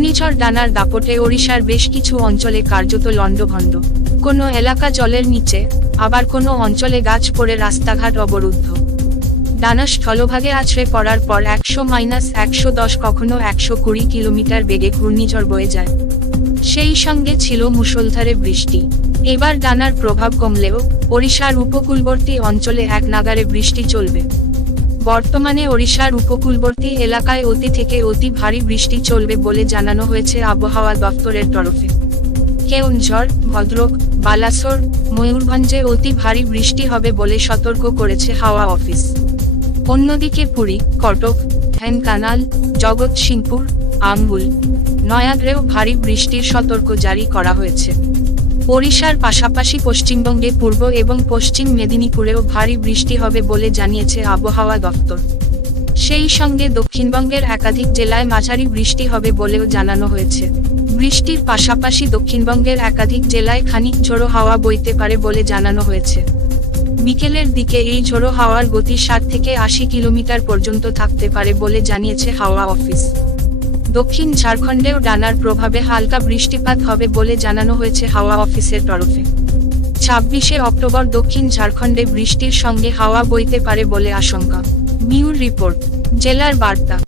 ঘূর্ণিঝড় ডানার দাপটে ওড়িশার বেশ কিছু অঞ্চলে কার্যত লণ্ডভণ্ড। কোনো এলাকা জলের নিচে, আবার কোনো অঞ্চলে গাছ পড়ে রাস্তাঘাট অবরুদ্ধ। ডানা স্থলভাগে আছড়ে পড়ার পর একশো মাইনাস একশো দশ কখনো একশো কুড়ি কিলোমিটার বেগে ঘূর্ণিঝড় বয়ে যায়। সেই সঙ্গে ছিল মুষলধারে বৃষ্টি। এবার ডানার প্রভাব কমলেও ওড়িশার উপকূলবর্তী অঞ্চলে এক নাগারে বৃষ্টি চলবে। বর্তমানে ওড়িশার উপকূলবর্তী এলাকায় অতি থেকে অতি ভারী বৃষ্টি চলবে বলে জানানো হয়েছে আবহাওয়া দফতরের তরফে। কেউনঝড় ভদ্রক, বালাসোর, ময়ূরভঞ্জে অতি ভারী বৃষ্টি হবে বলে সতর্ক করেছে হাওয়া অফিস। অন্যদিকে পুরী, কটক, ঢেনকানাল, জগৎসিংপুর, আঙ্গুল, নয়াগ্রেও ভারী বৃষ্টির সতর্ক জারি করা হয়েছে। ওড়িশার পাশাপাশি পশ্চিমবঙ্গে পূর্ব এবং পশ্চিম মেদিনীপুরেও ভারী বৃষ্টি হবে বলে জানিয়েছে আবহাওয়া দপ্তর। সেই সঙ্গে দক্ষিণবঙ্গের একাধিক জেলায় মাঝারি বৃষ্টি হবে বলেও জানানো হয়েছে। বৃষ্টির পাশাপাশি দক্ষিণবঙ্গের একাধিক জেলায় খানিক ঝোড়ো হাওয়া বইতে পারে বলে জানানো হয়েছে। বিকেলের দিকে এই ঝোড়ো হাওয়ার গতি ষাট থেকে আশি কিলোমিটার পর্যন্ত থাকতে পারে বলে জানিয়েছে হাওয়া অফিস। দক্ষিণ ঝাড়খণ্ডেও ডানার প্রভাবে হালকা বৃষ্টিপাত হবে বলে জানানো হয়েছে হাওয়া অফিসের তরফে। ছাব্বিশে অক্টোবর দক্ষিণ ঝাড়খণ্ডে বৃষ্টির সঙ্গে হাওয়া বইতে পারে বলে আশঙ্কা। নিউ রিপোর্ট, জেলার বার্তা।